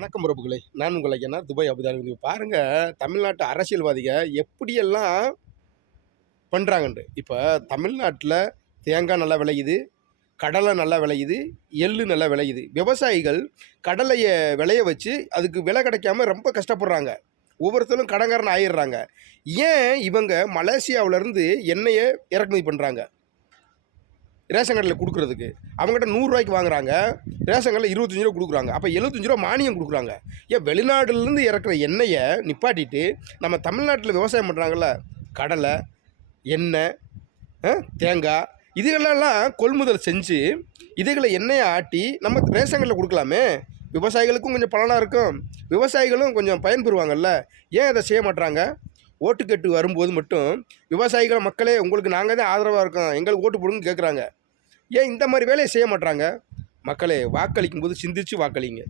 வணக்கம் பிரபுகளே, நான் உங்கள் ஐயனா துபாய் அபுதாபி. பாருங்கள், தமிழ்நாட்டு அரசியல்வாதிக எப்படியெல்லாம் பண்ணுறாங்கன்ட்டு. இப்போ தமிழ்நாட்டில் தேங்காய் நல்லா விளையுது, கடலை நல்லா விளையுது, எள்ளு நல்லா விளையுது. விவசாயிகள் கடலையை விளைய வச்சு அதுக்கு விலை கிடைக்காம ரொம்ப கஷ்டப்படுறாங்க. ஒவ்வொருத்தரும் கடன்காரன் ஆயிடுறாங்க. ஏன் இவங்க மலேசியாவிலேருந்து எண்ணெயை இறக்குமதி பண்ணுறாங்க ரேஷன் கடையில் கொடுக்குறதுக்கு? அவங்ககிட்ட ரூ. 100 வாங்குறாங்க, ரேஷன் கடையில் ரூ. 25 கொடுக்குறாங்க. அப்போ ரூ. 75 மானியம் கொடுக்குறாங்க. ஏன் வெளிநாடுலேருந்து இறக்குற எண்ணெயை நிப்பாட்டிட்டு நம்ம தமிழ்நாட்டில் விவசாயம் பண்ணுறாங்கல்ல, கடலை, எண்ணெய், தேங்காய், இதுகளெல்லாம் கொள்முதல் செஞ்சு இதுகளை எண்ணெயை ஆட்டி நம்ம ரேஷன் கடையில் கொடுக்கலாமே. விவசாயிகளுக்கும் கொஞ்சம் பலனாக இருக்கும், விவசாயிகளும் கொஞ்சம் பயன்பெறுவாங்கல்ல. ஏன் அதை செய்ய மாட்டாங்க? ஓட்டுக்கட்டு வரும்போது மட்டும் விவசாயிகள் மக்களே உங்களுக்கு நாங்கள் தான் ஆதரவாக இருக்கோம், எங்களுக்கு ஓட்டு போடுங்கன்னு கேட்குறாங்க. ஏன் இந்த மாதிரி வேலையை செய்ய மாட்டாங்க? மக்களே, வாக்களிக்கும் போது சிந்திச்சு வாக்களிங்க.